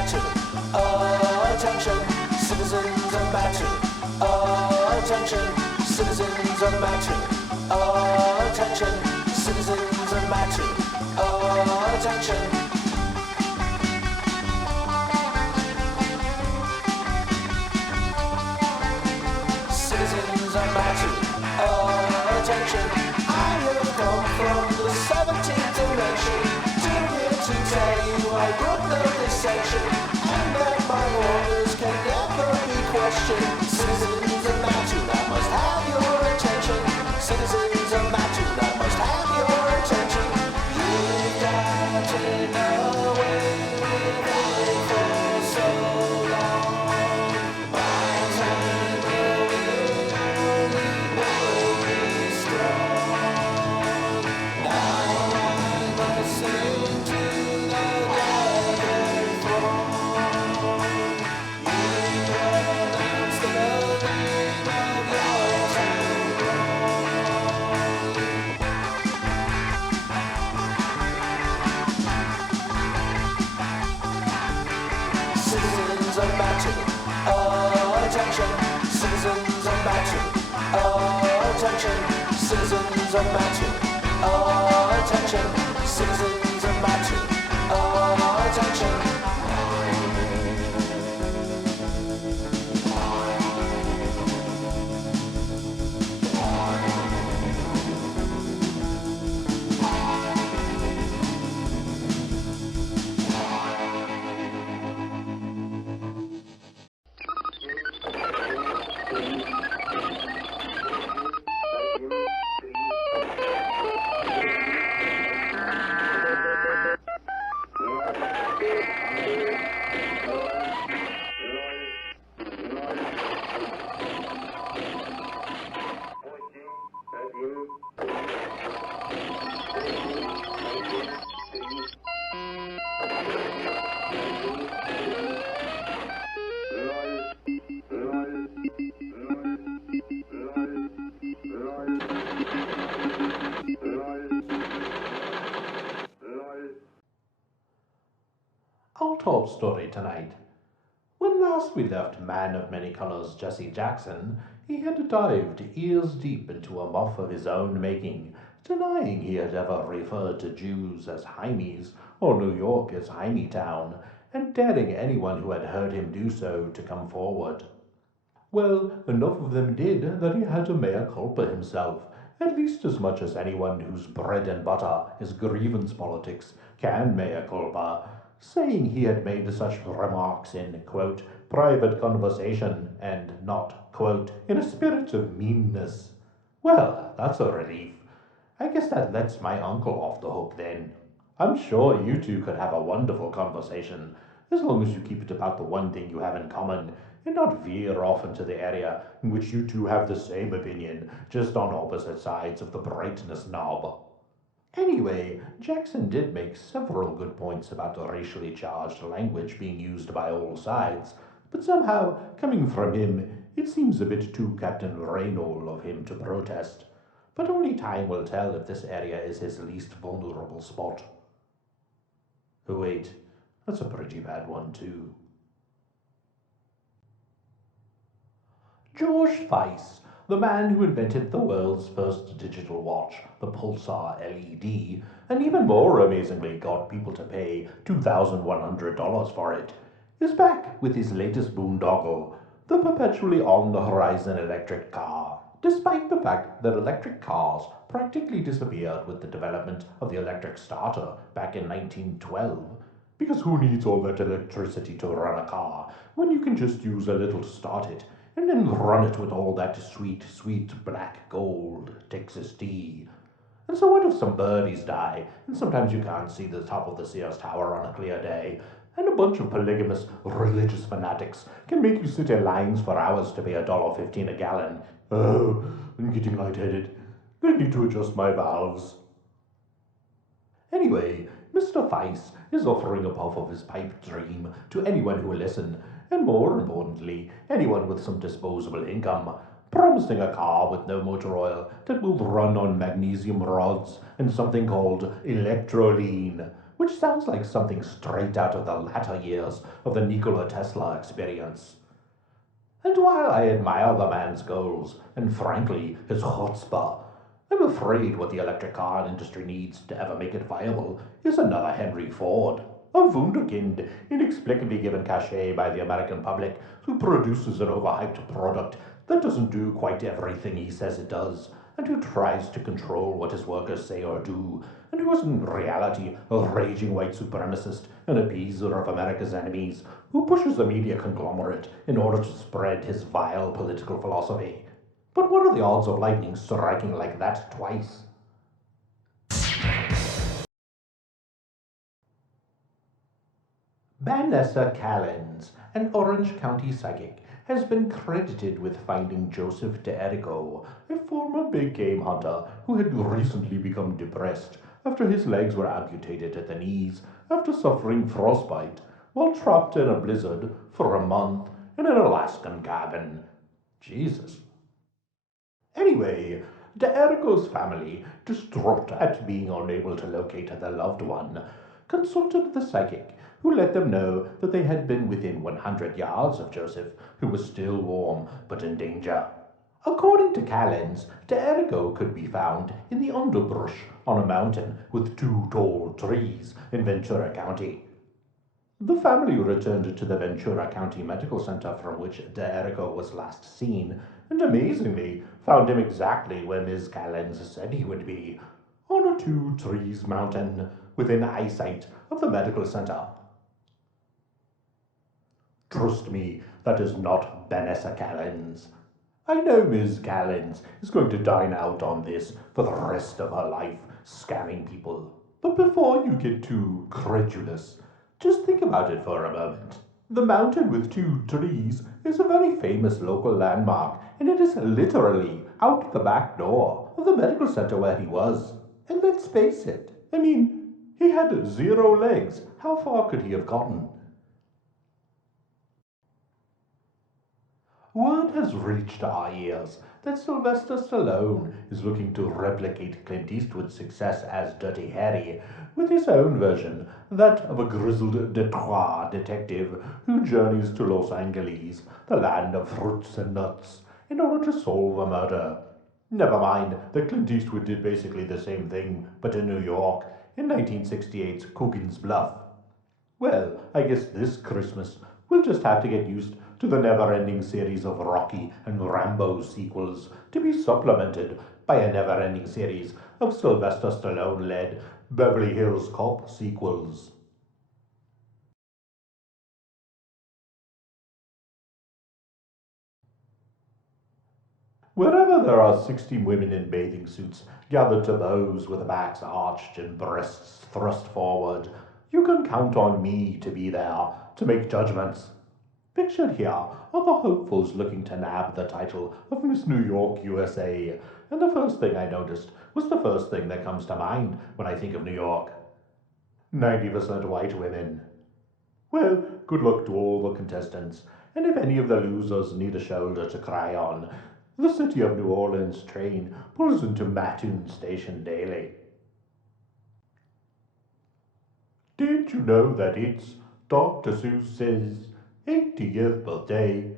matter. Attention, citizens of matter. Attention, citizens of matter. Attention, citizens of matter. Attention. Citizens of matter. Attention. I have come from the 17th dimension to here to tell you I broke the dissension and that my orders can never be questioned. Citizens of matter, I must have your attention. Citizens of matter, I must have your attention. You've gotten away with it for so long. My time will be strong. Now I must sing to the gathered throng. You pronounce the name of your town wrong. Citizens of matter, attention. Citizens of matter, attention. Citizens of matter, attention. Citizens of matter, attention. Our top story tonight. When last we left Man of Many Colors Jesse Jackson, he had dived ears deep into a muff of his own making, denying he had ever referred to Jews as Heimies or New York as Heimetown, and daring anyone who had heard him do so to come forward. Well, enough of them did that he had to mea culpa himself, at least as much as anyone whose bread and butter is grievance politics can mea culpa, saying he had made such remarks in, quote, private conversation and not, quote, in a spirit of meanness. Well, that's a relief. I guess that lets my uncle off the hook then. I'm sure you two could have a wonderful conversation, as long as you keep it about the one thing you have in common, and not veer off into the area in which you two have the same opinion, just on opposite sides of the brightness knob. Anyway, Jackson did make several good points about the racially charged language being used by all sides, but somehow, coming from him, it seems a bit too Captain Raynol of him to protest. But only time will tell if this area is his least vulnerable spot. Oh wait, that's a pretty bad one too. George Weiss, the man who invented the world's first digital watch, the Pulsar LED, and even more amazingly got people to pay $2,100 for it, is back with his latest boondoggle, the perpetually on the horizon electric car, despite the fact that electric cars practically disappeared with the development of the electric starter back in 1912. Because who needs all that electricity to run a car when you can just use a little to start it, and then run it with all that sweet, sweet black gold Texas tea? And so what if some birdies die, and sometimes you can't see the top of the Sears Tower on a clear day, and a bunch of polygamous religious fanatics can make you sit in lines for hours to pay $1.15 a gallon? Oh, I'm getting lightheaded. I need to adjust my valves. Anyway, Mr. Weiss is offering a puff of his pipe dream to anyone who will listen, and more importantly, anyone with some disposable income, promising a car with no motor oil that will run on magnesium rods and something called electroline, which sounds like something straight out of the latter years of the Nikola Tesla experience. And while I admire the man's goals, and frankly his chutzpah, I'm afraid what the electric car industry needs to ever make it viable is another Henry Ford, a wunderkind inexplicably given cachet by the American public who produces an overhyped product that doesn't do quite everything he says it does, and who tries to control what his workers say or do, and who is in reality a raging white supremacist and appeaser of America's enemies, who pushes the media conglomerate in order to spread his vile political philosophy. But what are the odds of lightning striking like that twice? Vanessa Callens, an Orange County psychic, has been credited with finding Joseph DeErico, a former big game hunter who had recently become depressed after his legs were amputated at the knees after suffering frostbite while trapped in a blizzard for a month in an Alaskan cabin. Jesus. Anyway, DeErico's family, distraught at being unable to locate their loved one, consulted the psychic, who let them know that they had been within 100 yards of Joseph, who was still warm but in danger. According to Callens, DeErico could be found in the underbrush on a mountain with 2 tall trees in Ventura County. The family returned to the Ventura County Medical Center from which DeErico was last seen, and amazingly found him exactly where Ms. Callens said he would be, on a 2 trees mountain within eyesight of the medical center. Trust me, that is not Vanessa Callens. I know Ms. Callens is going to dine out on this for the rest of her life, scamming people. But before you get too credulous, just think about it for a moment. The mountain with 2 trees is a very famous local landmark, and it is literally out the back door of the medical center where he was. And let's face it, I mean, he had 0 legs. How far could he have gotten? Word has reached our ears that Sylvester Stallone is looking to replicate Clint Eastwood's success as Dirty Harry with his own version, that of a grizzled Detroit detective who journeys to Los Angeles, the land of fruits and nuts, in order to solve a murder. Never mind that Clint Eastwood did basically the same thing, but in New York, in 1968's Coogan's Bluff. Well, I guess this Christmas we'll just have to get used to the never-ending series of Rocky and Rambo sequels to be supplemented by a never-ending series of Sylvester Stallone-led Beverly Hills Cop sequels. Wherever there are 60 women in bathing suits gathered to pose with backs arched and breasts thrust forward, you can count on me to be there to make judgments. Pictured here are the hopefuls looking to nab the title of Miss New York, USA, and the first thing I noticed was the first thing that comes to mind when I think of New York. 90% white women. Well, good luck to all the contestants, and if any of the losers need a shoulder to cry on, the City of New Orleans train pulls into Mattoon Station daily. Did you know that it's Dr. Seuss's 80th birthday?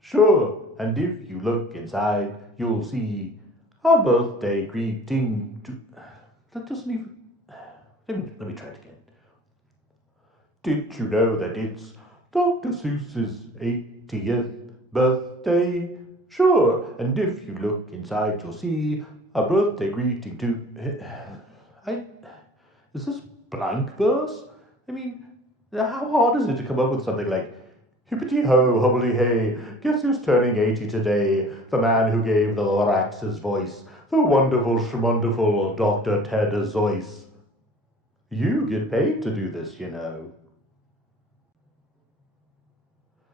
Sure, and if you look inside, you'll see a birthday greeting to... That doesn't even... Let me try it again. Did you know that it's Dr. Seuss's 80th birthday? Sure, and if you look inside, you'll see a birthday greeting to... Is this blank verse? I mean, how hard is it to come up with something like hippity-ho, hubbly-hey, guess who's turning 80 today? The man who gave the Lorax's voice, the wonderful schmunderful Dr. Ted Zoyce. You get paid to do this, you know.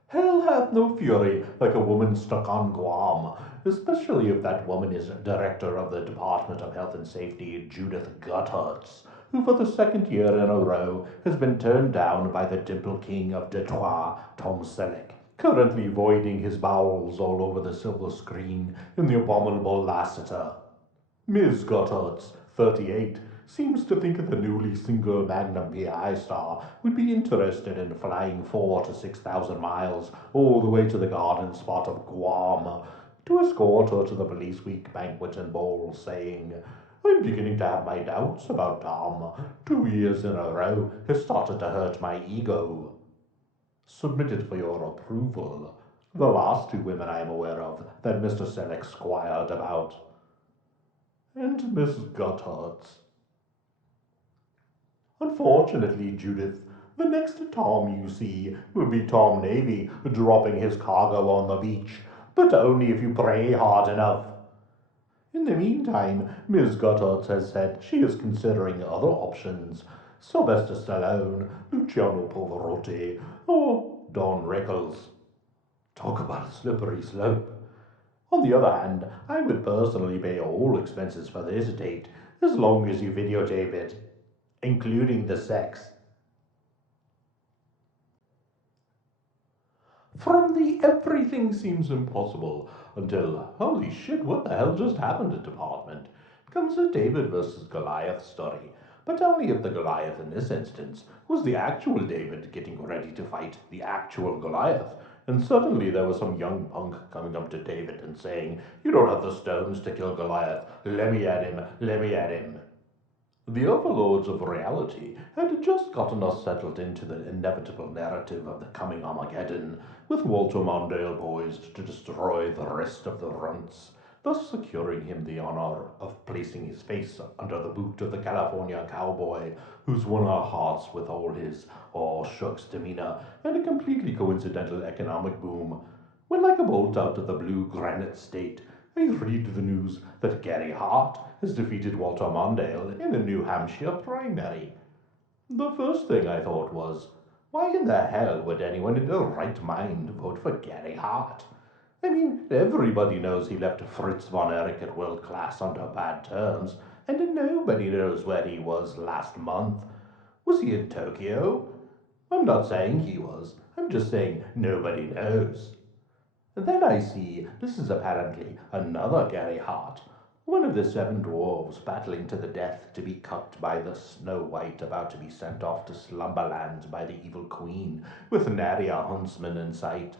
Hell hath no fury like a woman stuck on Guam, especially if that woman is director of the Department of Health and Safety, Judith Guthertz, who for the 2nd year in a row has been turned down by the dimple king of Detroit, Tom Selleck, currently voiding his bowels all over the silver screen in the abominable Lassiter. Ms. Guthertz, 38, seems to think the newly single Magnum PI star would be interested in flying 4,000 to 6,000 miles all the way to the garden spot of Guam to escort her to the Police Week banquet and ball, saying, "I'm beginning to have my doubts about Tom. 2 years in a row has started to hurt my ego." Submitted for your approval. The last 2 women I am aware of that Mr. Selleck squired about. And Miss Guthart's. Unfortunately, Judith, the next Tom you see will be Tom Navy dropping his cargo on the beach, but only if you pray hard enough. In the meantime, Miss Guthardt has said she is considering other options. Sylvester Stallone, Luciano Pavarotti, or Don Rickles. Talk about a slippery slope. On the other hand, I would personally pay all expenses for this date, as long as you videotape it, including the sex. From the everything seems impossible until, holy shit, what the hell just happened department, comes a David versus Goliath story, but only if the Goliath in this instance was the actual David getting ready to fight the actual Goliath, and suddenly there was some young punk coming up to David and saying, "You don't have the stones to kill Goliath, let me at him, let me at him." The overlords of reality had just gotten us settled into the inevitable narrative of the coming Armageddon, with Walter Mondale poised to destroy the rest of the runts, thus securing him the honor of placing his face under the boot of the California cowboy, who's won our hearts with all his aw-shucks demeanor and a completely coincidental economic boom, when like a bolt out of the blue granite state, I read the news that Gary Hart has defeated Walter Mondale in a New Hampshire primary. The first thing I thought was, why in the hell would anyone in their right mind vote for Gary Hart? I mean, everybody knows he left Fritz von Erich at world class under bad terms, and nobody knows where he was last month. Was he in Tokyo? I'm not saying he was, I'm just saying nobody knows. Then I see this is apparently another Gary Hart, one of the 7 dwarves battling to the death to be cucked by the Snow White about to be sent off to Slumberland by the evil queen, with nary a huntsman in sight.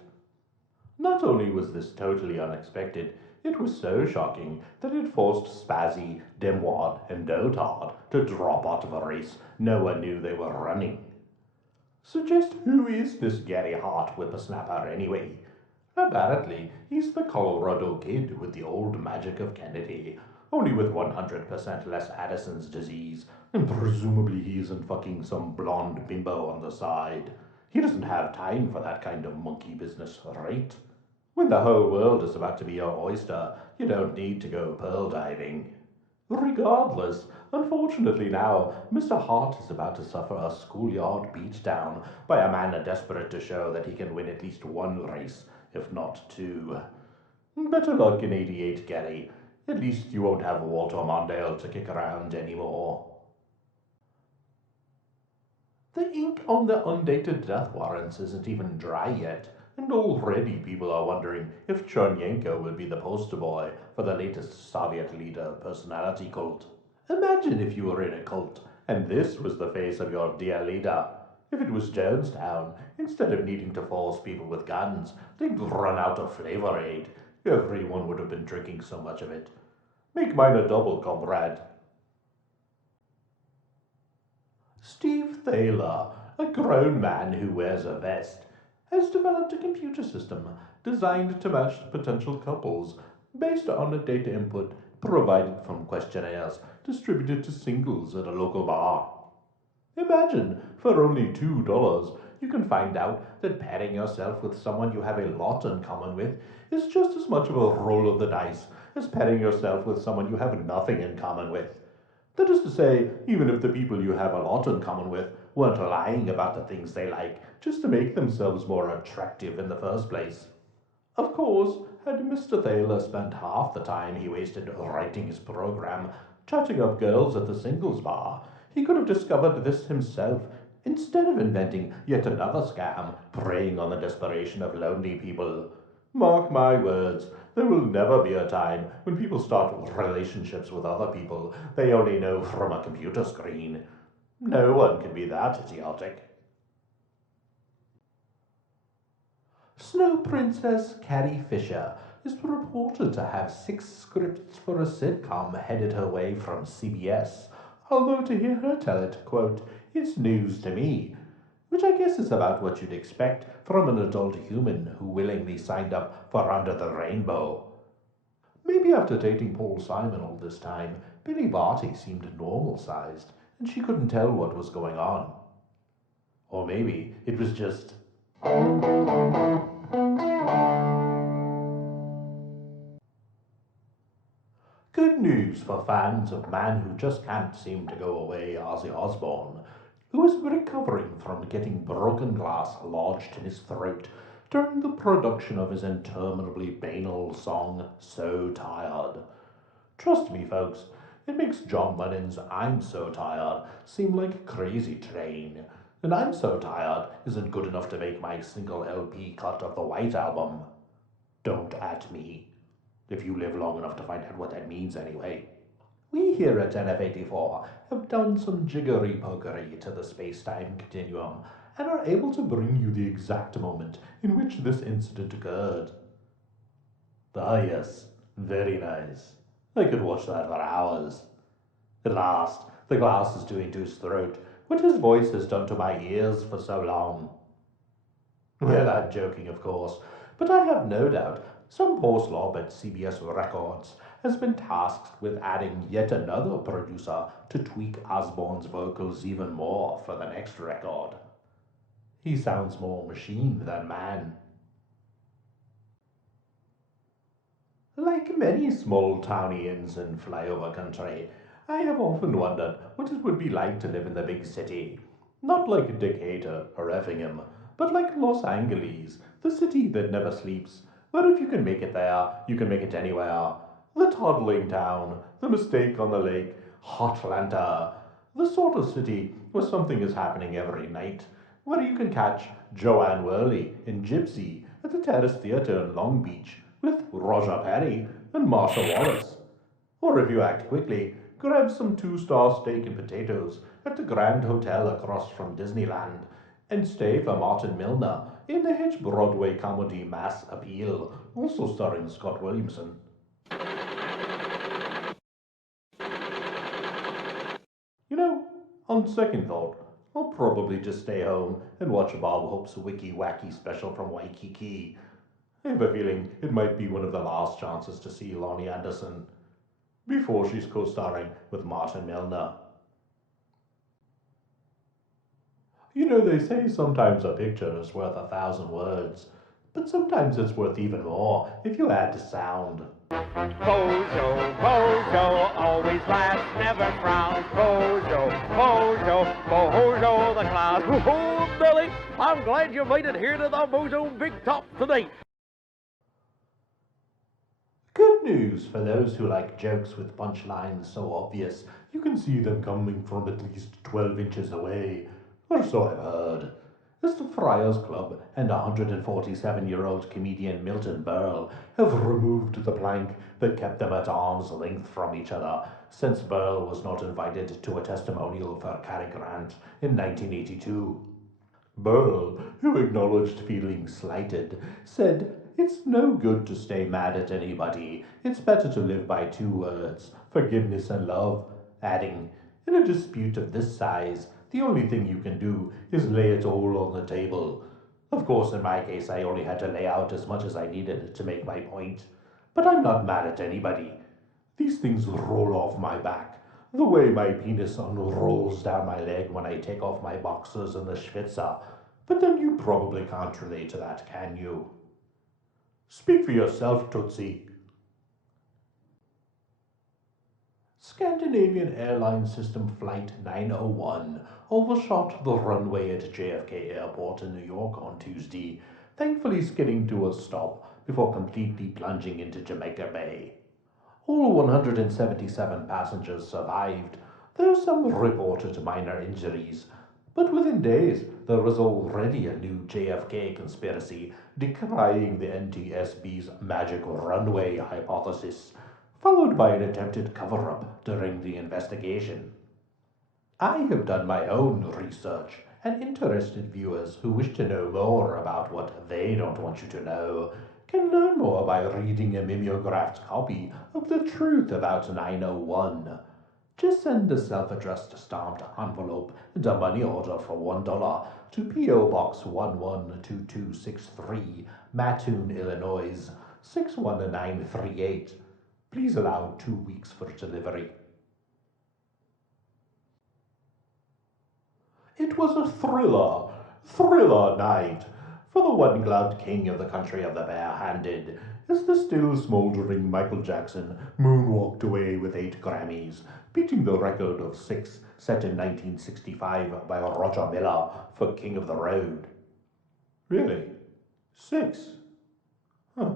Not only was this totally unexpected, it was so shocking that it forced Spazzy, Demwad, and Dotard to drop out of a race no one knew they were running. So just who is this Gary Hart whippersnapper anyway? Apparently, he's the Colorado kid with the old magic of Kennedy, only with 100% less Addison's disease, and presumably he isn't fucking some blonde bimbo on the side. He doesn't have time for that kind of monkey business, right? When the whole world is about to be your oyster, you don't need to go pearl diving. Regardless, unfortunately now, Mr. Hart is about to suffer a schoolyard beatdown by a man desperate to show that he can win at least one race, if not 2. Better luck in 88, Gary. At least you won't have Walter Mondale to kick around anymore. The ink on the undated death warrants isn't even dry yet, and already people are wondering if Chernyenko will be the poster boy for the latest Soviet leader personality cult. Imagine if you were in a cult, and this was the face of your dear leader. If it was Jonestown, instead of needing to force people with guns, they'd run out of Flavor Aid. Everyone would have been drinking so much of it. Make mine a double, comrade. Steve Thaler, a grown man who wears a vest, has developed a computer system designed to match potential couples based on a data input provided from questionnaires distributed to singles at a local bar. Imagine, for only $2, you can find out that pairing yourself with someone you have a lot in common with is just as much of a roll of the dice as pairing yourself with someone you have nothing in common with. That is to say, even if the people you have a lot in common with weren't lying about the things they like just to make themselves more attractive in the first place. Of course, had Mr. Thaler spent half the time he wasted writing his program chatting up girls at the singles bar, he could have discovered this himself instead of inventing yet another scam preying on the desperation of lonely people. Mark my words, there will never be a time when people start relationships with other people they only know from a computer screen. No one can be that idiotic. Snow Princess Carrie Fisher is reported to have 6 scripts for a sitcom headed her way from CBS, although to hear her tell it, quote, "It's news to me," which I guess is about what you'd expect from an adult human who willingly signed up for Under the Rainbow. Maybe after dating Paul Simon all this time, Billy Barty seemed normal-sized, and she couldn't tell what was going on. Or maybe it was just... Good news for fans of Man Who Just Can't Seem to Go Away, Ozzy Osbourne, who is recovering from getting broken glass lodged in his throat during the production of his interminably banal song, So Tired. Trust me, folks, it makes John Lennon's I'm So Tired seem like Crazy Train, and I'm So Tired isn't good enough to make my single LP cut of the White Album. Don't at me. If you live long enough to find out what that means anyway. We here at NF84 have done some jiggery-pokery to the space-time continuum and are able to bring you the exact moment in which this incident occurred. Ah yes, very nice. I could watch that for hours. At last, the glass is doing to his throat what his voice has done to my ears for so long. Well, I'm joking, of course, but I have no doubt some poor slob at CBS Records has been tasked with adding yet another producer to tweak Osborne's vocals even more for the next record. He sounds more machine than man. Like many small townians in flyover country, I have often wondered what it would be like to live in the big city. Not like Decatur or Effingham, but like Los Angeles, the city that never sleeps, where if you can make it there, you can make it anywhere. The toddling town, the mistake on the lake, Hotlanta, the sort of city where something is happening every night, where you can catch Joanne Worley in Gypsy at the Terrace Theatre in Long Beach with Roger Perry and Marsha Wallace. Or if you act quickly, grab some 2-star steak and potatoes at the Grand Hotel across from Disneyland and stay for Martin Milner in the hit Broadway comedy Mass Appeal, also starring Scott Williamson. You know, on second thought, I'll probably just stay home and watch Bob Hope's Wiki Wacky special from Waikiki. I have a feeling it might be one of the last chances to see Lonnie Anderson before she's co-starring with Martin Milner. You know, they say sometimes a picture is worth 1,000 words, but sometimes it's worth even more if you add sound. Bozo, Bozo, always laughs, never frowns. Bozo, Bozo, Bozo the clown. Oh, Billy, I'm glad you made it here to the Bozo Big Top today. Good news for those who like jokes with punchlines so obvious you can see them coming from at least 12 inches away, or so I've heard. As the Friars Club and 147-year-old comedian Milton Berle have removed the plank that kept them at arm's length from each other since Berle was not invited to a testimonial for Cary Grant in 1982. Berle, who acknowledged feeling slighted, said, "It's no good to stay mad at anybody. It's better to live by 2 words, forgiveness and love," adding, "In a dispute of this size, the only thing you can do is lay it all on the table." Of course, in my case, I only had to lay out as much as I needed to make my point. But I'm not mad at anybody. These things roll off my back, the way my penis unrolls down my leg when I take off my boxers in the Schwitzer. But then you probably can't relate to that, can you? Speak for yourself, Tootsie. Scandinavian Airlines System Flight 901 overshot the runway at JFK Airport in New York on Tuesday, thankfully skidding to a stop before completely plunging into Jamaica Bay. All 177 passengers survived, though some reported minor injuries, But within days, there was already a new JFK conspiracy decrying the NTSB's magic runway hypothesis, followed by an attempted cover up during the investigation. I have done my own research, and interested viewers who wish to know more about what they don't want you to know can learn more by reading a mimeographed copy of The Truth About 901. Just send a self-addressed stamped envelope and a money order for $1 to P.O. Box 112263, Mattoon, Illinois 61938. Please allow 2 weeks for delivery. It was a thriller night for the one-gloved king of the country of the bare-handed, as the still smouldering Michael Jackson moonwalked away with 8 Grammys, beating the record of 6 set in 1965 by Roger Miller for King of the Road. Really? 6? Huh.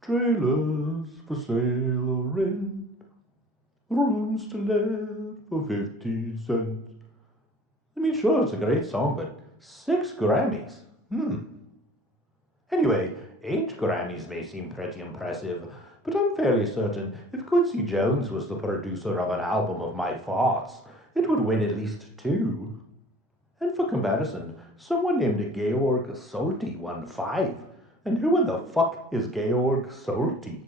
Trailers for sale or rent, rooms to let for 50 cents. I mean, sure, it's a great song, but 6 Grammys? Anyway, 8 Grammys may seem pretty impressive, but I'm fairly certain if Quincy Jones was the producer of an album of my farts, it would win at least 2. And for comparison, someone named Georg Solti won 5. And who in the fuck is Georg Solti?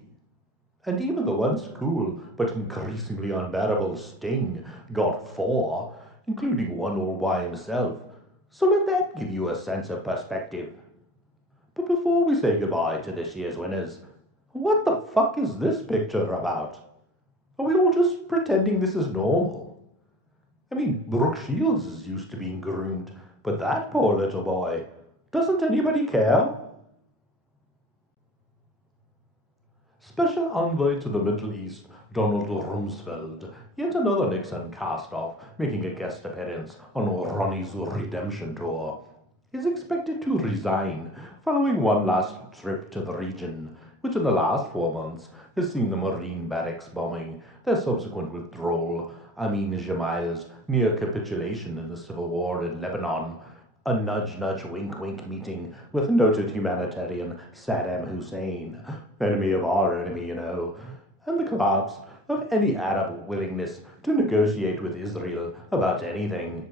And even the once cool but increasingly unbearable Sting got 4, including 1 all by himself. So let that give you a sense of perspective. But before we say goodbye to this year's winners, what the fuck is this picture about? Are we all just pretending this is normal? I mean, Brooke Shields is used to being groomed, but that poor little boy, doesn't anybody care? Special Envoy to the Middle East, Donald Rumsfeld, yet another Nixon cast-off, making a guest appearance on Ronnie's redemption tour, is expected to resign following one last trip to the region, which in the last 4 months has seen the Marine barracks bombing, their subsequent withdrawal, Amin Jamal's near capitulation in the civil war in Lebanon, a nudge-nudge wink-wink meeting with noted humanitarian Saddam Hussein, enemy of our enemy, you know, and the collapse of any Arab willingness to negotiate with Israel about anything.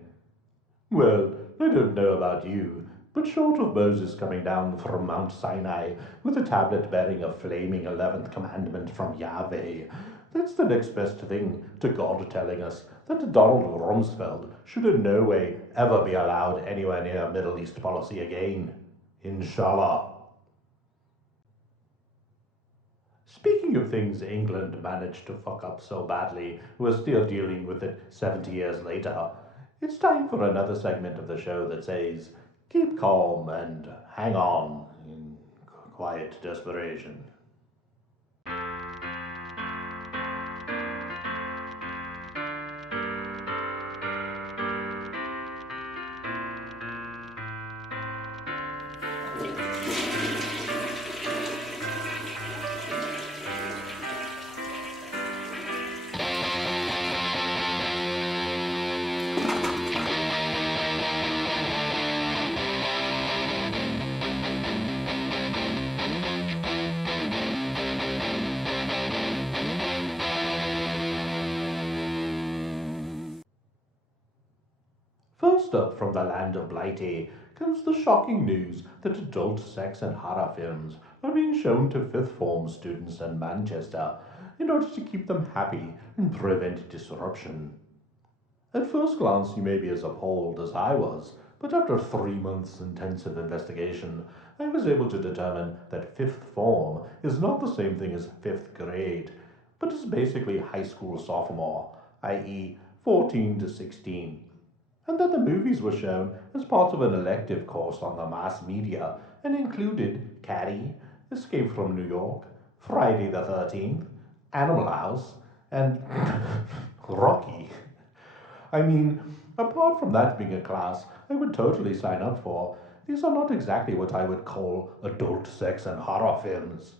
Well, I don't know about you, but short of Moses coming down from Mount Sinai with a tablet bearing a flaming 11th commandment from Yahweh, that's the next best thing to God telling us that Donald Rumsfeld should in no way ever be allowed anywhere near Middle East policy again. Inshallah. Speaking of things England managed to fuck up so badly, we're still dealing with it 70 years later, it's time for another segment of the show that says, keep calm and hang on in quiet desperation. First up from the land of Blighty comes the shocking news that adult sex and horror films are being shown to fifth form students in Manchester in order to keep them happy and prevent disruption. At first glance you may be as appalled as I was, but after 3 months' intensive investigation, I was able to determine that fifth form is not the same thing as 5th grade, but is basically high school sophomore, i.e. 14 to 16. And that the movies were shown as part of an elective course on the mass media and included Carrie, Escape from New York, Friday the 13th, Animal House, and Rocky. I mean, apart from that being a class I would totally sign up for, these are not exactly what I would call adult sex and horror films.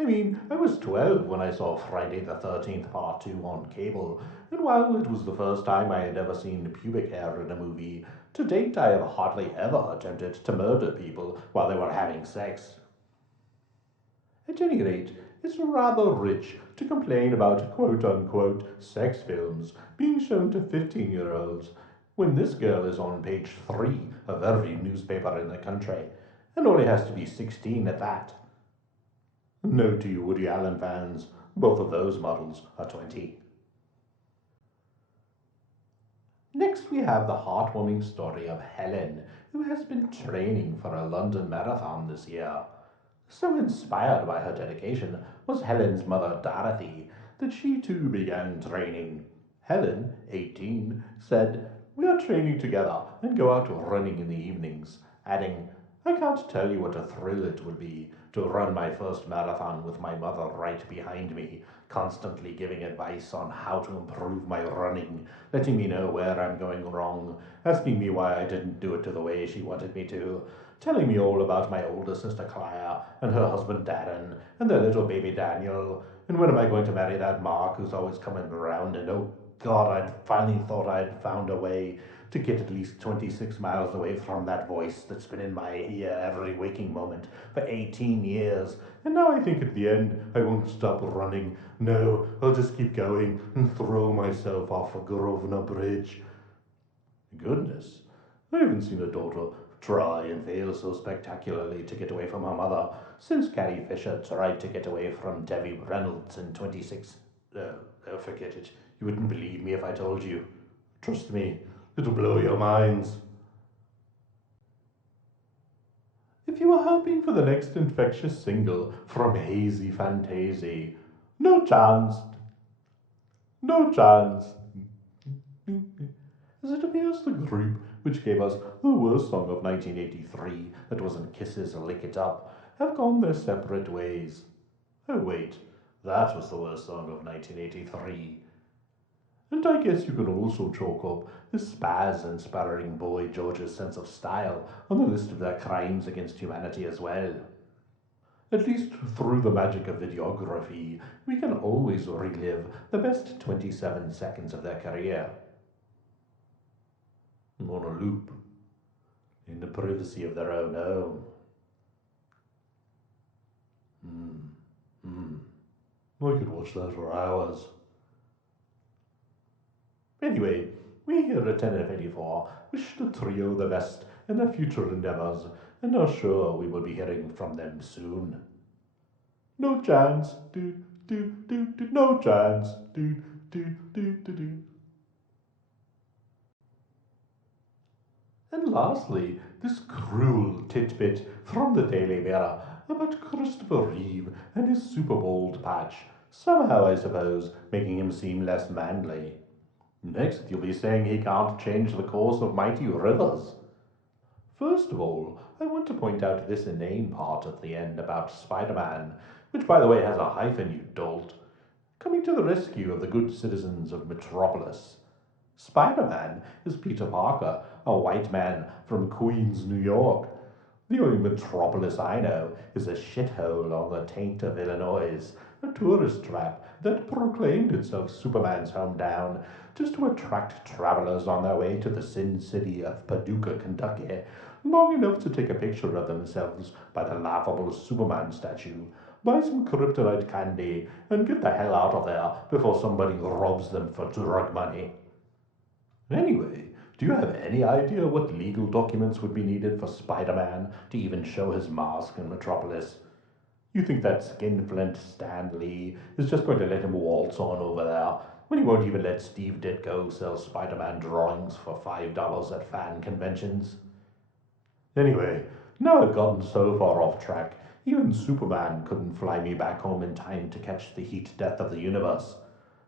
I mean, I was 12 when I saw Friday the 13th Part 2 on cable, and while it was the first time I had ever seen pubic hair in a movie, to date I have hardly ever attempted to murder people while they were having sex. At any rate, it's rather rich to complain about quote-unquote sex films being shown to 15-year-olds when this girl is on page 3 of every newspaper in the country, and only has to be 16 at that. Note to you Woody Allen fans, both of those models are 20. Next we have the heartwarming story of Helen, who has been training for a London marathon this year. So inspired by her dedication was Helen's mother Dorothy that she too began training. Helen, 18, said, "We are training together and go out running in the evenings," adding, "I can't tell you what a thrill it would be to run my first marathon with my mother right behind me, constantly giving advice on how to improve my running, letting me know where I'm going wrong, asking me why I didn't do it the way she wanted me to, telling me all about my older sister Claire and her husband Darren and their little baby Daniel, and when am I going to marry that Mark who's always coming around, and oh God, I'd finally thought I'd found a way to get at least 26 miles away from that voice that's been in my ear every waking moment for 18 years. And now I think at the end I won't stop running. No, I'll just keep going and throw myself off a Grosvenor Bridge." Goodness, I haven't seen a daughter try and fail so spectacularly to get away from her mother since Carrie Fisher tried to get away from Debbie Reynolds in 26... forget it. You wouldn't believe me if I told you. Trust me, it'll blow your minds. If you were hoping for the next infectious single from Haysi Fantayzee, no chance. No chance. As it appears, the group which gave us the worst song of 1983, that wasn't Kisses Lick It Up, have gone their separate ways. Oh wait, that was the worst song of 1983. And I guess you can also chalk up the spaz-inspiring Boy George's sense of style on the list of their crimes against humanity as well. At least through the magic of videography, we can always relive the best 27 seconds of their career. On a loop, in the privacy of their own home. I could watch that for hours. Anyway, we here at 10F84 wish the trio the best in their future endeavours, and are sure we will be hearing from them soon. No chance, no chance, And lastly, this cruel titbit from the Daily Mirror about Christopher Reeve and his super bald patch, somehow I suppose making him seem less manly. Next, you'll be saying he can't change the course of mighty rivers. First of all, I want to point out this inane part at the end about Spider-Man, which by the way has a hyphen, you dolt, coming to the rescue of the good citizens of Metropolis. Spider-Man is Peter Parker, a white man from Queens, New York. The only Metropolis I know is a shithole on the taint of Illinois, a tourist trap that proclaimed itself Superman's hometown just to attract travelers on their way to the Sin City of Paducah, Kentucky, long enough to take a picture of themselves by the laughable Superman statue, buy some kryptonite candy, and get the hell out of there before somebody robs them for drug money. Anyway, do you have any idea what legal documents would be needed for Spider-Man to even show his mask in Metropolis? You think that skinflint Stan Lee is just going to let him waltz on over there, when he won't even let Steve Ditko sell Spider-Man drawings for $5 at fan conventions? Anyway, now I've gotten so far off track, even Superman couldn't fly me back home in time to catch the heat death of the universe.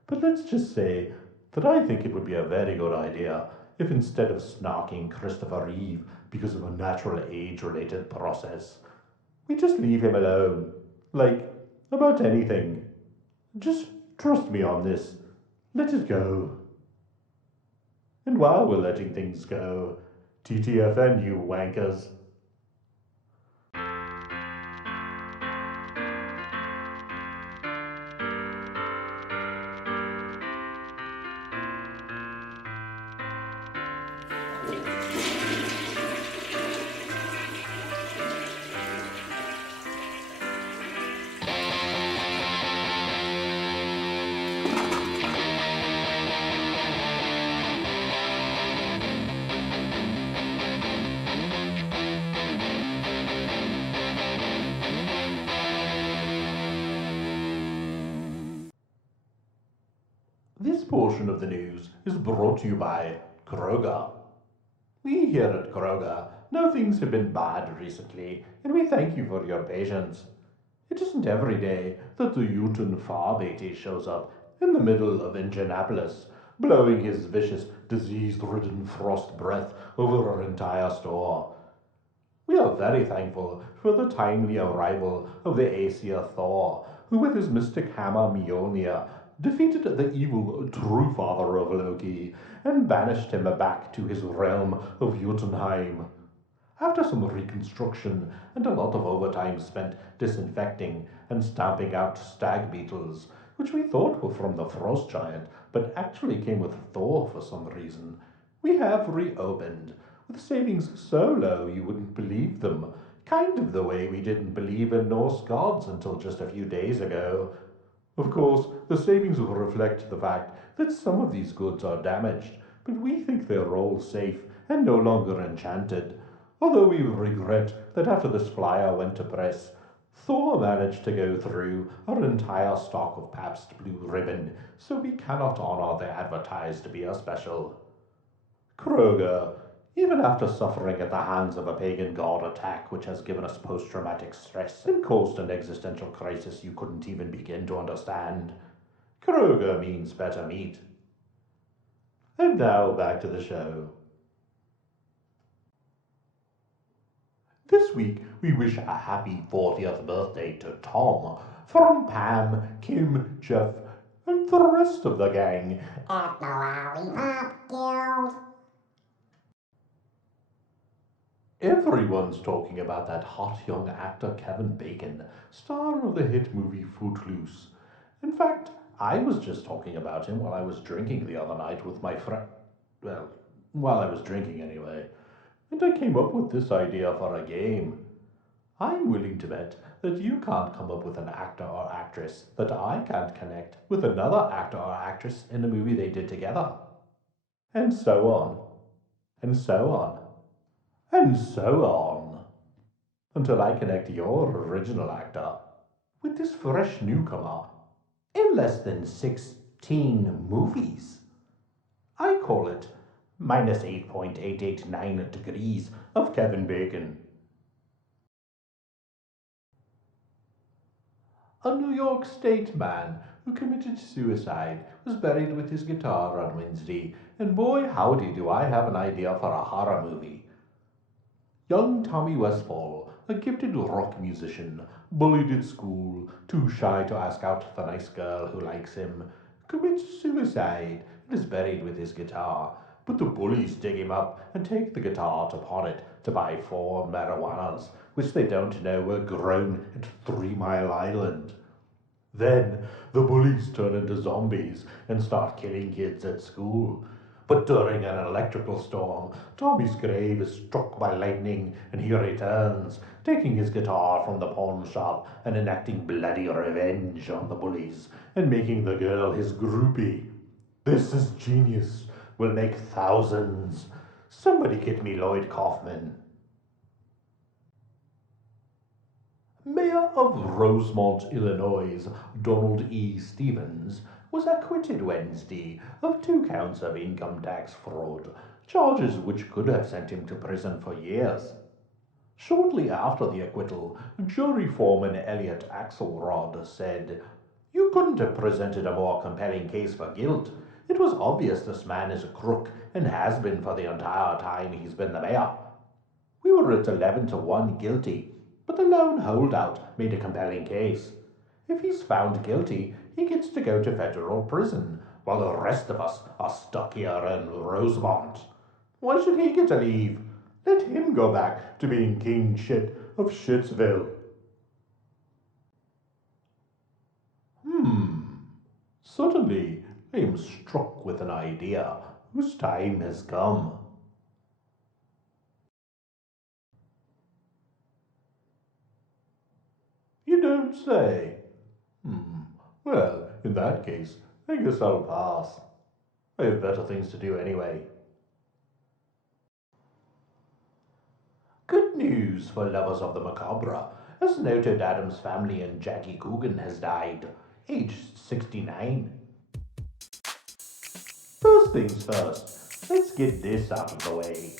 But let's just say that I think it would be a very good idea if instead of snarking Christopher Reeve because of a natural age-related process, we just leave him alone. Like, about anything. Just trust me on this. Let it go. And while we're letting things go, TTFN, you wankers. This portion of the news is brought to you by Kroger. We here at Kroger know things have been bad recently, and we thank you for your patience. It isn't every day that the Uton Farbeatty shows up in the middle of Indianapolis, blowing his vicious, disease-ridden frost breath over our entire store. We are very thankful for the timely arrival of the Aesir Thor, who with his mystic hammer Mjolnir defeated the evil true father of Loki and banished him back to his realm of Jotunheim. After some reconstruction and a lot of overtime spent disinfecting and stamping out stag beetles, which we thought were from the frost giant, but actually came with Thor for some reason, we have reopened, with savings so low you wouldn't believe them, kind of the way we didn't believe in Norse gods until just a few days ago. Of course, the savings will reflect the fact that some of these goods are damaged, but we think they're all safe and no longer enchanted. Although we regret that after this flyer went to press, Thor managed to go through our entire stock of Pabst Blue Ribbon, so we cannot honor the advertised beer special. Kroger, even after suffering at the hands of a pagan god attack which has given us post-traumatic stress and caused an existential crisis you couldn't even begin to understand, Kroger means better meat. And now back to the show. This week, we wish a happy 40th birthday to Tom from Pam, Kim, Jeff, and the rest of the gang at the Lollipop Guild. Everyone's talking about that hot young actor Kevin Bacon, star of the hit movie Footloose. In fact, I was just talking about him while I was drinking the other night with my friend. Well, while I was drinking anyway. And I came up with this idea for a game. I'm willing to bet that you can't come up with an actor or actress that I can't connect with another actor or actress in a movie they did together. And so on. And so on. And so on. Until I connect your original actor with this fresh newcomer in less than 16 movies. I call it minus 8.889 degrees of Kevin Bacon. A New York State man who committed suicide was buried with his guitar on Wednesday, and boy howdy do I have an idea for a horror movie. Young Tommy Westfall, a gifted rock musician, bullied at school, too shy to ask out the nice girl who likes him, commits suicide and is buried with his guitar. But the bullies dig him up and take the guitar to pawn it to buy 4 marijuanas, which they don't know were grown at 3 Mile Island. Then the bullies turn into zombies and start killing kids at school. But during an electrical storm, Tommy's grave is struck by lightning, and he returns, taking his guitar from the pawn shop and enacting bloody revenge on the bullies, and making the girl his groupie. This is genius. Will make thousands. Somebody get me Lloyd Kaufman. Mayor of Rosemont, Illinois, Donald E. Stevens, was acquitted Wednesday of 2 counts of income tax fraud, charges which could have sent him to prison for years. Shortly after the acquittal, jury foreman Elliot Axelrod said, "You couldn't have presented a more compelling case for guilt. It was obvious this man is a crook and has been for the entire time he's been the mayor. We were at 11-1 guilty, but the lone holdout made a compelling case. If he's found guilty, he gets to go to federal prison, while the rest of us are stuck here in Rosemont. Why should he get to leave? Let him go back to being king shit of Shitsville." Suddenly, I am struck with an idea whose time has come. You don't say. Well, in that case, I guess I'll pass. I have better things to do anyway. Good news for lovers of the macabre, as noted Adam's family and Jackie Coogan has died, aged 69. First things first, let's get this out of the way.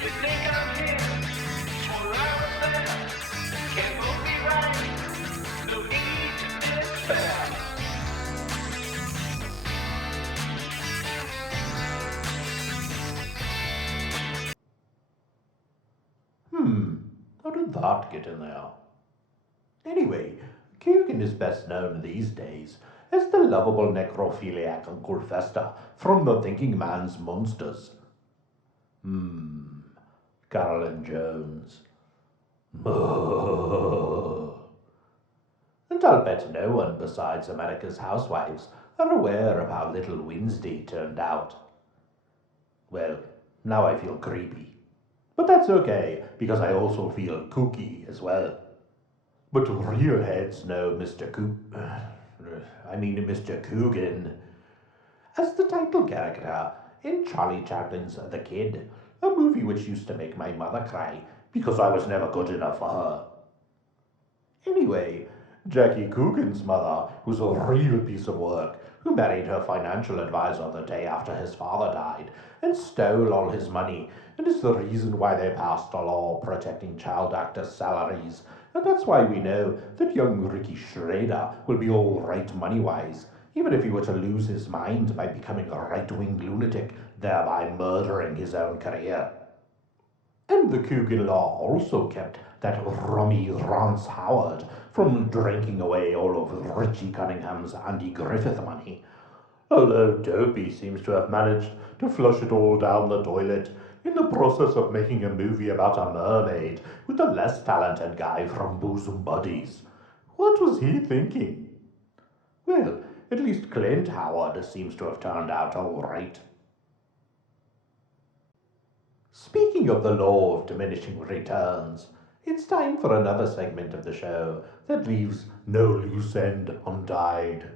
You think I'm here? Well, I was there. Can't move me right. No need to despair. How did that get in there? Anyway, Coogan is best known these days as the lovable necrophiliac Uncle Fester from the Thinking Man's Monsters. Carolyn Jones. And I'll bet no one besides America's housewives are aware of how little Wednesday turned out. Well, now I feel creepy. But that's okay, because I also feel kooky as well. But real heads know Mr. Coogan as the title character in Charlie Chaplin's The Kid, a movie which used to make my mother cry because I was never good enough for her. Anyway, Jackie Coogan's mother was a real piece of work who married her financial advisor the day after his father died and stole all his money, and is the reason why they passed a law protecting child actors' salaries. And that's why we know that young Ricky Schrader will be all right money-wise, even if he were to lose his mind by becoming a right-wing lunatic, thereby murdering his own career. And the Coogan law also kept that rummy Rance Howard from drinking away all of Richie Cunningham's Andy Griffith money, although Dopey seems to have managed to flush it all down the toilet in the process of making a movie about a mermaid with a less talented guy from Bosom Buddies. What was he thinking? Well, at least Clint Howard seems to have turned out all right. Speaking of the law of diminishing returns, it's time for another segment of the show that leaves no loose end untied.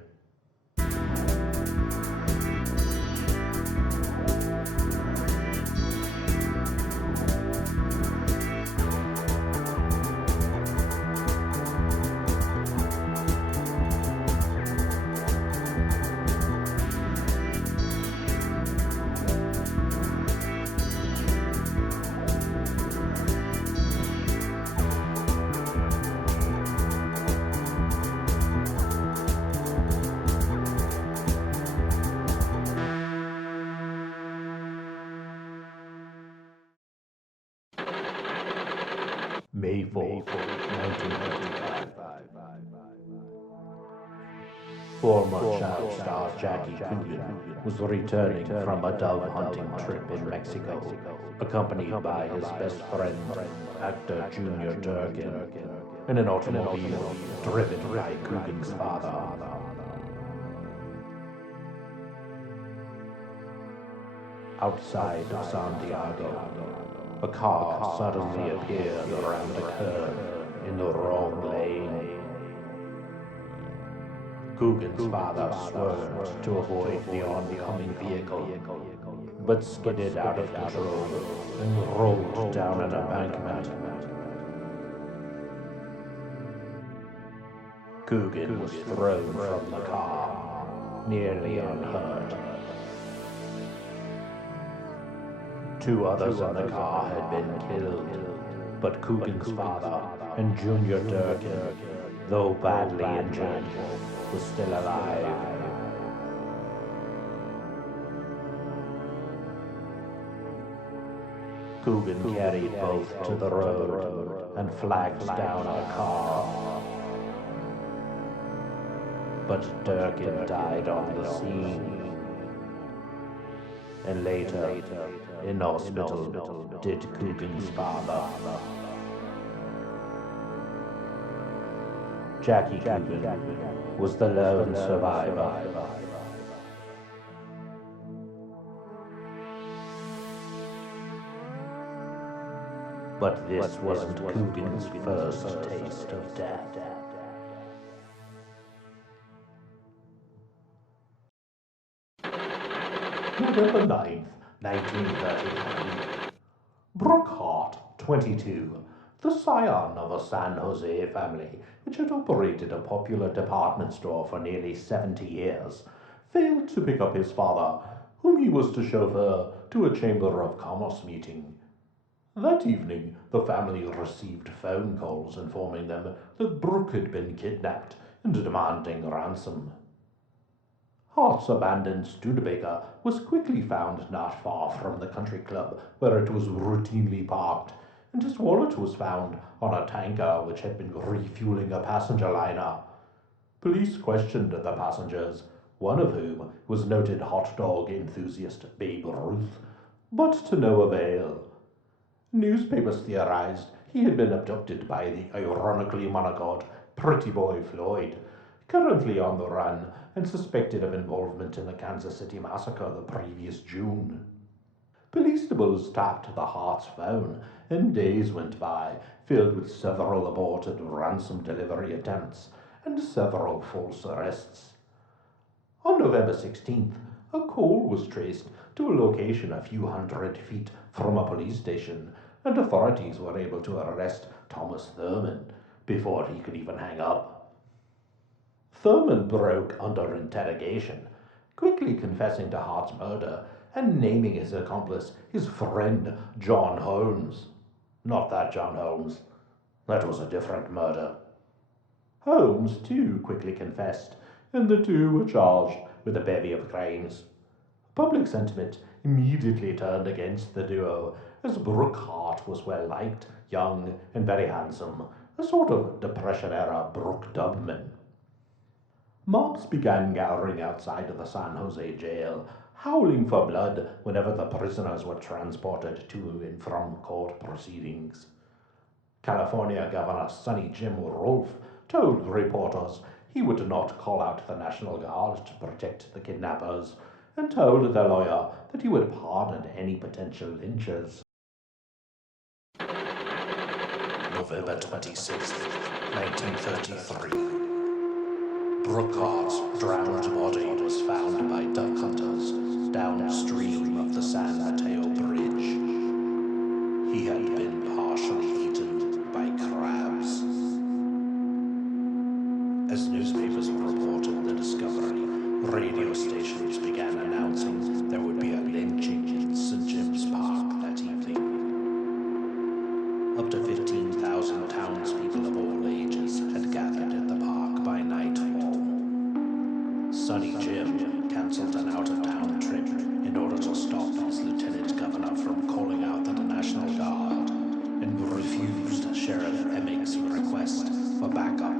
May 4th, 1935. Former child star Jackie Coogan was returning from a dove hunting trip in Mexico, accompanied by his best friend, actor Junior Durkin, in an automobile driven by Coogan's father. Outside of San Diego, a car suddenly appeared around a curve in the wrong lane. Coogan's father swerved to avoid the oncoming vehicle, but skidded out of control and rolled down an embankment. Coogan was thrown from the car, nearly unhurt. Two others in the car had been killed, but Coogan's father and Junior Durkin, though badly injured, was still alive. Coogan carried both to the road and flagged down a car. But Durkin died on the scene. And later, in hospital, did Coogan's father. Jackie Coogan was the lone survivor. But this wasn't Coogan's first taste of death. November 9th, 1939. Brooke Hart, 22, The scion of a San Jose family, which had operated a popular department store for nearly 70 years, failed to pick up his father, whom he was to chauffeur to a Chamber of Commerce meeting. That evening, the family received phone calls informing them that Brooke had been kidnapped and demanding ransom. Hart's abandoned Studebaker was quickly found not far from the country club where it was routinely parked, and his wallet was found on a tanker which had been refueling a passenger liner. Police questioned the passengers, one of whom was noted hot dog enthusiast Babe Ruth, but to no avail. Newspapers theorized he had been abducted by the ironically monocled Pretty Boy Floyd, currently on the run and suspected of involvement in the Kansas City massacre the previous June. Police doubles tapped the Hart's phone, and days went by, filled with several aborted ransom delivery attempts and several false arrests. On November 16th, a call was traced to a location a few hundred feet from a police station, and authorities were able to arrest Thomas Thurman before he could even hang up. Thurman broke under interrogation, quickly confessing to Hart's murder and naming his accomplice his friend John Holmes. Not that John Holmes. That was a different murder. Holmes, too, quickly confessed, and the two were charged with a bevy of crimes. Public sentiment immediately turned against the duo, as Brooke Hart was well-liked, young, and very handsome, a sort of Depression-era Brooke Dubman. Mobs began gathering outside of the San Jose jail, howling for blood whenever the prisoners were transported to and from court proceedings. California Governor Sonny Jim Rolfe told reporters he would not call out the National Guard to protect the kidnappers, and told their lawyer that he would pardon any potential lynchers. November 26, 1933. Brooke Hart's drowned body was found by duck hunters downstream of the San Mateo Bridge. He had been partially eaten by crabs. As newspapers reported the discovery, radio stations began announcing there would be a lynching in St. James Park that evening. Up to 15,000 townspeople of all ages had gathered at the park by nightfall. Sonny Jim cancelled an out-of-town trip in order to stop his lieutenant governor from calling out the National Guard, and refused Sheriff Emick's request for backup.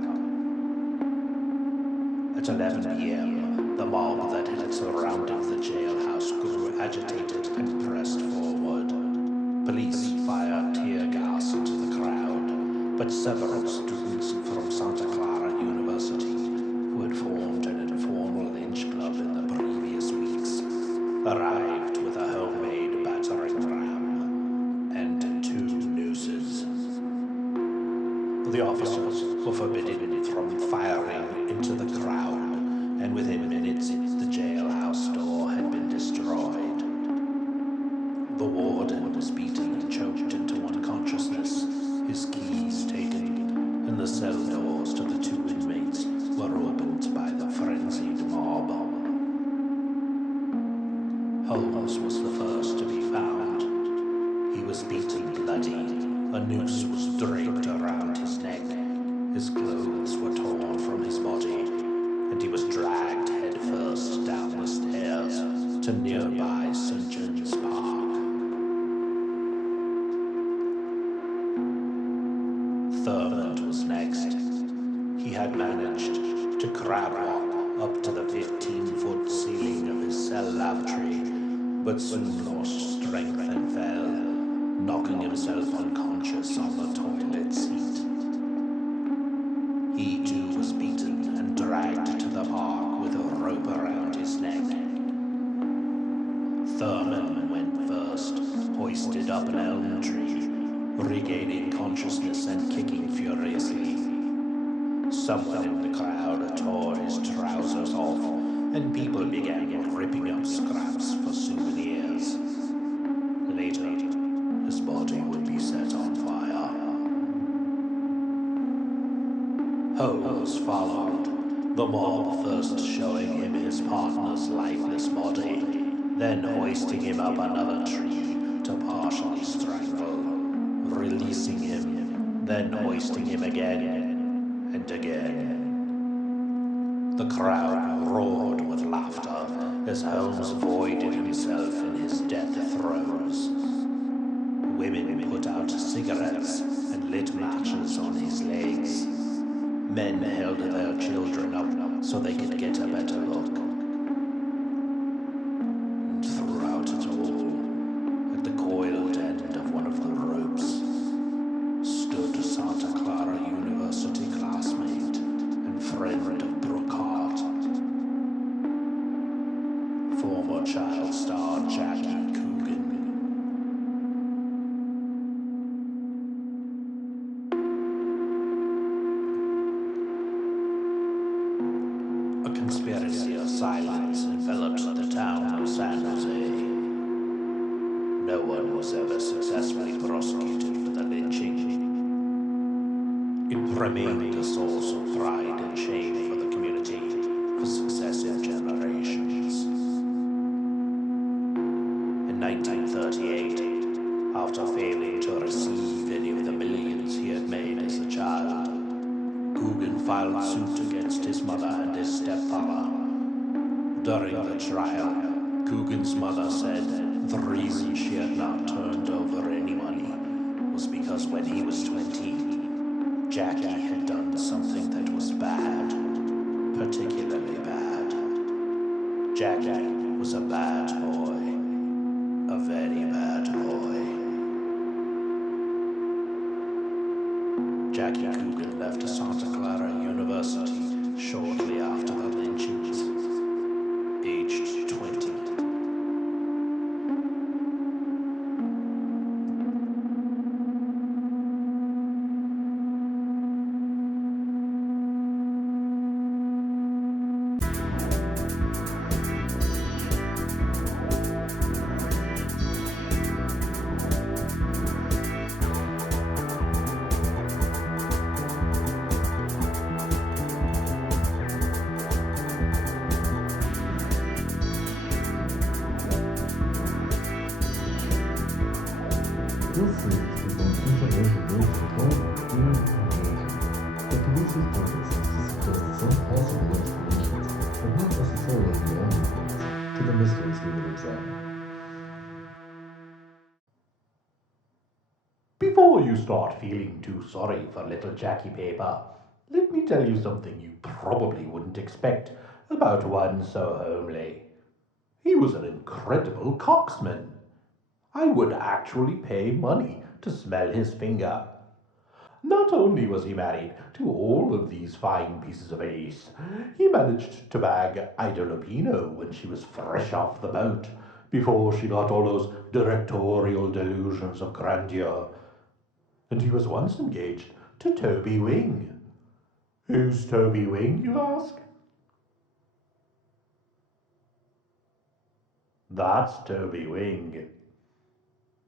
At 11 p.m., the mob that had surrounded the jailhouse grew agitated and pressed forward. Police fired tear gas into the crowd, but several students from Santa Clara University, who had formed an informal lynch club in the previous weeks, arrived with a homemade battering ram and 2 nooses. The officers were forbidden from firing into the crowd, and within minutes the jailhouse door had been destroyed. The warden was beaten and choked into unconsciousness, his keys taken, and the cell doors to the 2 inmates were opened by the frenzied mob. Holmes was the first to be found. He was beaten bloody. A noose was draped around his neck. His clothes were torn from his body, and he was dragged headfirst down the stairs to nearby St. James Park. Thurman was next. He had managed to crab walk up to the 15-foot ceiling of his cell lavatory, but soon lost strength and fell, knocking himself unconscious on the toilet seat. He too was beaten and dragged to the park with a rope around his neck. Thurman went first, hoisted up an elm tree, regaining consciousness and kicking furiously. Someone in the crowd tore his trousers off, and people began ripping up scraps for souvenirs. Later, his body would be set on fire. Holmes followed, the mob first showing him his partner's lifeless body, then hoisting him up another tree to partially strangle, releasing him, then hoisting him again and again. The crowd roared with laughter as Holmes voided himself in his death throes. Women put out cigarettes and lit matches on his legs. Men held their children up so they could get a better look. And throughout it all, at the coiled end of one of the ropes, stood Santa Clara University classmate and friend of Brooke Hart, former child star Jackie Coogan. A conspiracy of silence enveloped the town of San Jose. No one was ever successfully prosecuted for the lynching. It remained a source of pride and shame for the community for successive generations. In 1938, after failing to receive any of the millions he had made as a child, Coogan filed suit against his mother and his stepfather. During the trial, Coogan's mother said the reason she had not turned over any money was because when he was 20, Jackie had done something that was bad, particularly bad. Jackie was a bad boy, a very bad boy. Jackie Coogan left Santa Clara University shortly after the lynchings, aged 20. This series presents information based upon human information. The police's purpose is to suggest some possible explanations, but not necessarily the only ones, to the mysteries we will examine. Before you start feeling too sorry for little Jackie Paper, let me tell you something you probably wouldn't expect about one so homely. He was an incredible coxman. I would actually pay money to smell his finger. Not only was he married to all of these fine pieces of ace, he managed to bag Ida Lupino when she was fresh off the boat, before she got all those directorial delusions of grandeur. And he was once engaged to Toby Wing. Who's Toby Wing, you ask? That's Toby Wing.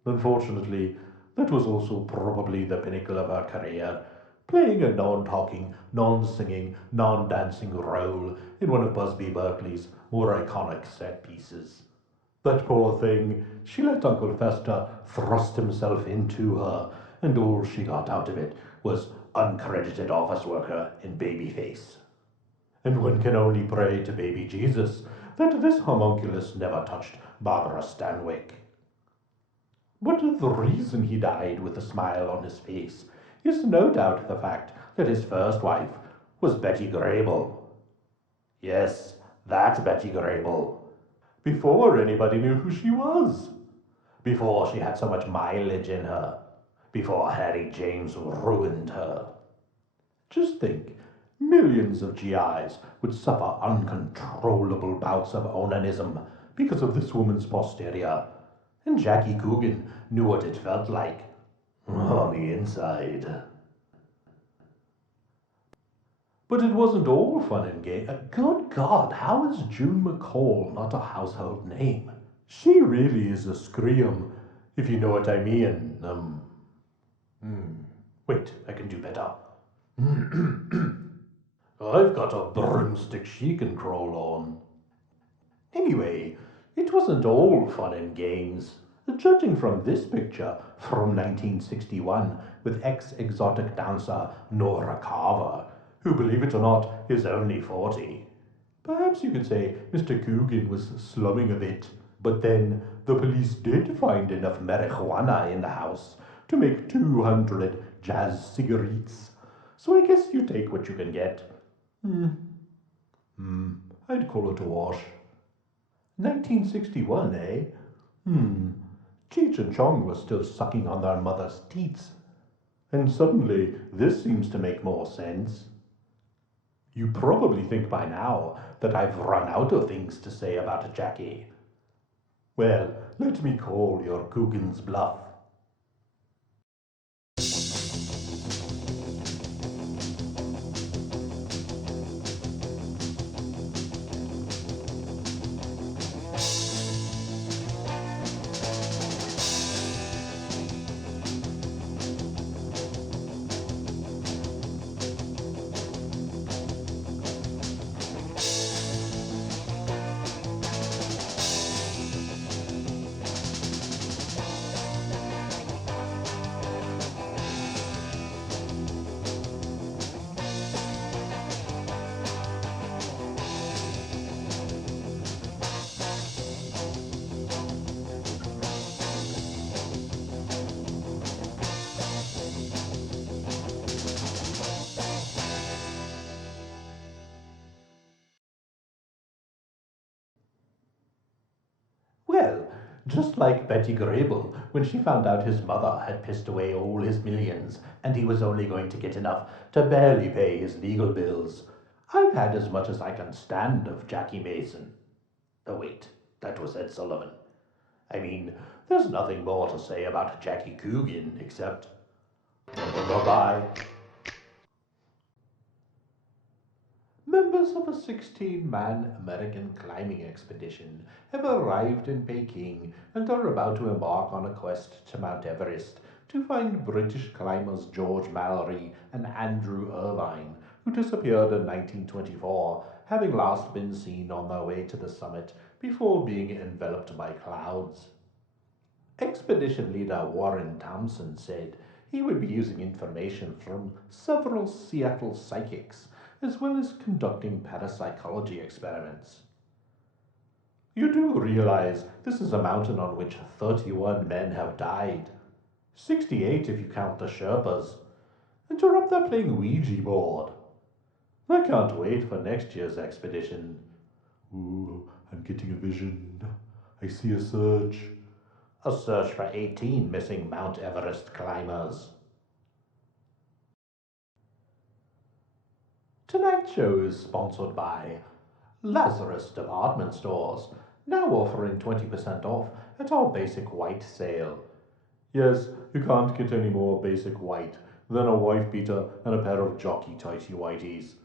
Unfortunately, that was also probably the pinnacle of her career, playing a non-talking, non-singing, non-dancing role in one of Busby Berkeley's more iconic set pieces. That poor thing, she let Uncle Fester thrust himself into her, and all she got out of it was uncredited office worker in babyface. And one can only pray to baby Jesus that this homunculus never touched Barbara Stanwyck. But the reason he died with a smile on his face is no doubt the fact that his first wife was Betty Grable. Yes, that's Betty Grable. Before anybody knew who she was. Before she had so much mileage in her. Before Harry James ruined her. Just think, millions of GIs would suffer uncontrollable bouts of onanism because of this woman's posterior. And Jackie Coogan knew what it felt like on the inside. But it wasn't all fun and game. Good God, how is June McCall not a household name? She really is a scream, if you know what I mean. Wait, I can do better. I've got a broomstick she can crawl on. Anyway, it wasn't all fun and games. Judging from this picture from 1961 with ex-exotic dancer Nora Carver, who, believe it or not, is only 40. Perhaps you could say Mr. Coogan was slumming a bit, but then the police did find enough marijuana in the house to make 200 jazz cigarettes. So I guess you take what you can get. I'd call it a wash. 1961, eh? Cheech and Chong were still sucking on their mother's teats. And suddenly, this seems to make more sense. You probably think by now that I've run out of things to say about Jackie. Well, let me call your Coogan's bluff. Well, just like Betty Grable when she found out his mother had pissed away all his millions and he was only going to get enough to barely pay his legal bills. I've had as much as I can stand of Jackie Mason. Oh wait, that was Ed Sullivan. I mean, there's nothing more to say about Jackie Coogan except bye-bye. Members of a 16-man American climbing expedition have arrived in Peking and are about to embark on a quest to Mount Everest to find British climbers George Mallory and Andrew Irvine, who disappeared in 1924, having last been seen on their way to the summit before being enveloped by clouds. Expedition leader Warren Thompson said he would be using information from several Seattle psychics as well as conducting parapsychology experiments. You do realize this is a mountain on which 31 men have died. 68 if you count the Sherpas. And you're up there playing Ouija board. I can't wait for next year's expedition. Ooh, I'm getting a vision. I see a search. A search for 18 missing Mount Everest climbers. Tonight's show is sponsored by Lazarus Department Stores, now offering 20% off at our basic white sale. Yes, you can't get any more basic white than a wife beater and a pair of jockey tighty whities.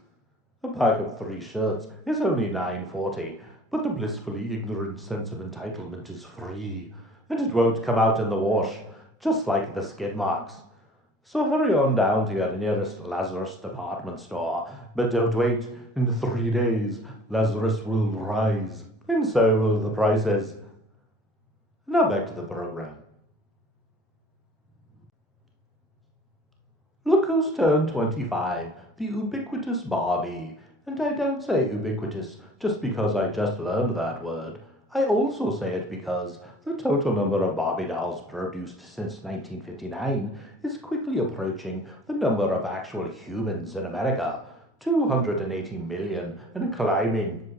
A pack of 3 shirts is only $9.40, but the blissfully ignorant sense of entitlement is free, and it won't come out in the wash, just like the skid marks. So hurry on down to your nearest Lazarus department store, but don't wait. In 3 days, Lazarus will rise, and so will the prices. Now back to the program. Look who's turned 25, the ubiquitous Barbie. And I don't say ubiquitous just because I just learned that word. I also say it because the total number of Barbie dolls produced since 1959 is quickly approaching the number of actual humans in America, 280 million and climbing.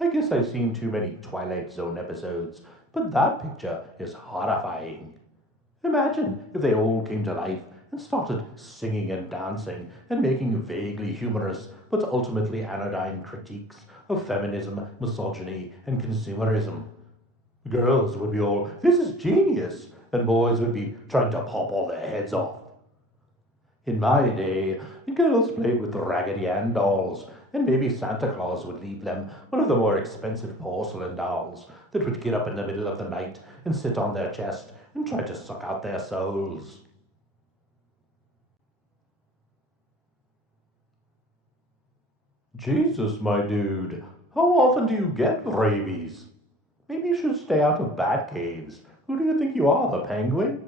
I guess I've seen too many Twilight Zone episodes, but that picture is horrifying. Imagine if they all came to life and started singing and dancing and making vaguely humorous but ultimately anodyne critiques of feminism, misogyny, and consumerism. Girls would be all, "This is genius," and boys would be trying to pop all their heads off. In my day, girls played with Raggedy Ann dolls, and maybe Santa Claus would leave them one of the more expensive porcelain dolls that would get up in the middle of the night and sit on their chest and try to suck out their souls. Jesus, my dude, how often do you get rabies? Maybe you should stay out of bat caves. Who do you think you are, the penguin?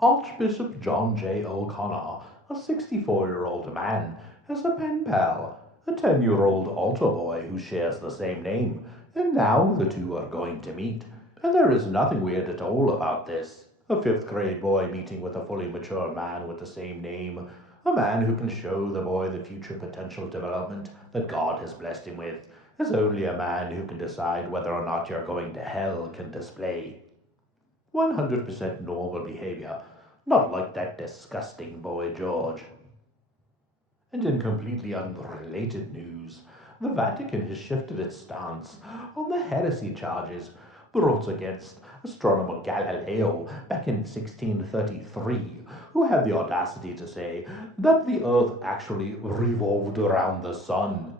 Archbishop John J. O'Connor, a 64-year-old man, has a pen pal, a 10-year-old altar boy who shares the same name, and now the two are going to meet. And there is nothing weird at all about this. A 5th-grade boy meeting with a fully mature man with the same name, a man who can show the boy the future potential development that God has blessed him with, as only a man who can decide whether or not you're going to hell can display. 100% normal behavior, not like that disgusting boy George. And in completely unrelated news, the Vatican has shifted its stance on the heresy charges brought against astronomer Galileo back in 1633, who had the audacity to say that the Earth actually revolved around the Sun.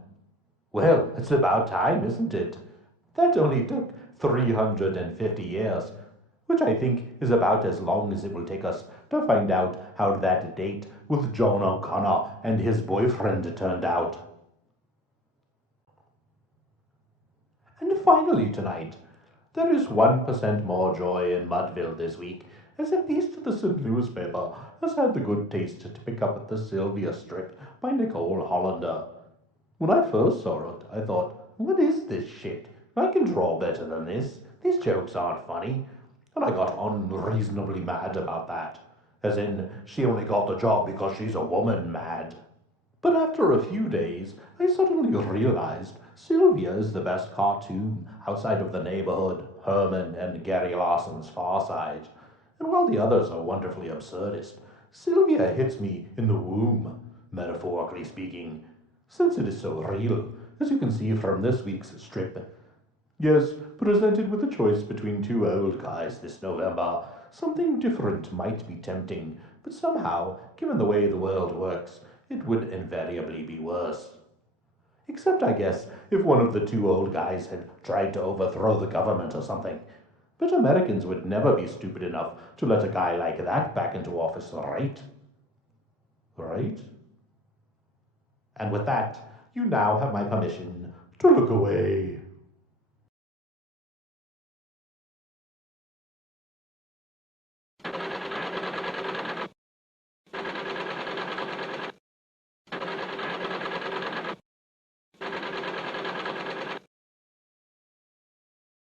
Well, it's about time, isn't it? That only took 350 years, which I think is about as long as it will take us to find out how that date with John O'Connor and his boyfriend turned out. And finally tonight, there is 1% more joy in Mudville this week, as at least the St. Louis paper has had the good taste to pick up the Sylvia strip by Nicole Hollander. When I first saw it, I thought, what is this shit? I can draw better than this. These jokes aren't funny. And I got unreasonably mad about that. As in, she only got the job because she's a woman mad. But after a few days, I suddenly realized Sylvia is the best cartoon outside of The Neighborhood, Herman, and Gary Larson's Far Side. And while the others are wonderfully absurdist, Sylvia hits me in the womb, metaphorically speaking, since it is so real, as you can see from this week's strip. Yes, presented with a choice between two old guys this November, something different might be tempting, but somehow, given the way the world works, it would invariably be worse. Except, I guess, if one of the two old guys had tried to overthrow the government or something. But Americans would never be stupid enough to let a guy like that back into office, right? Right? And with that, you now have my permission to look away.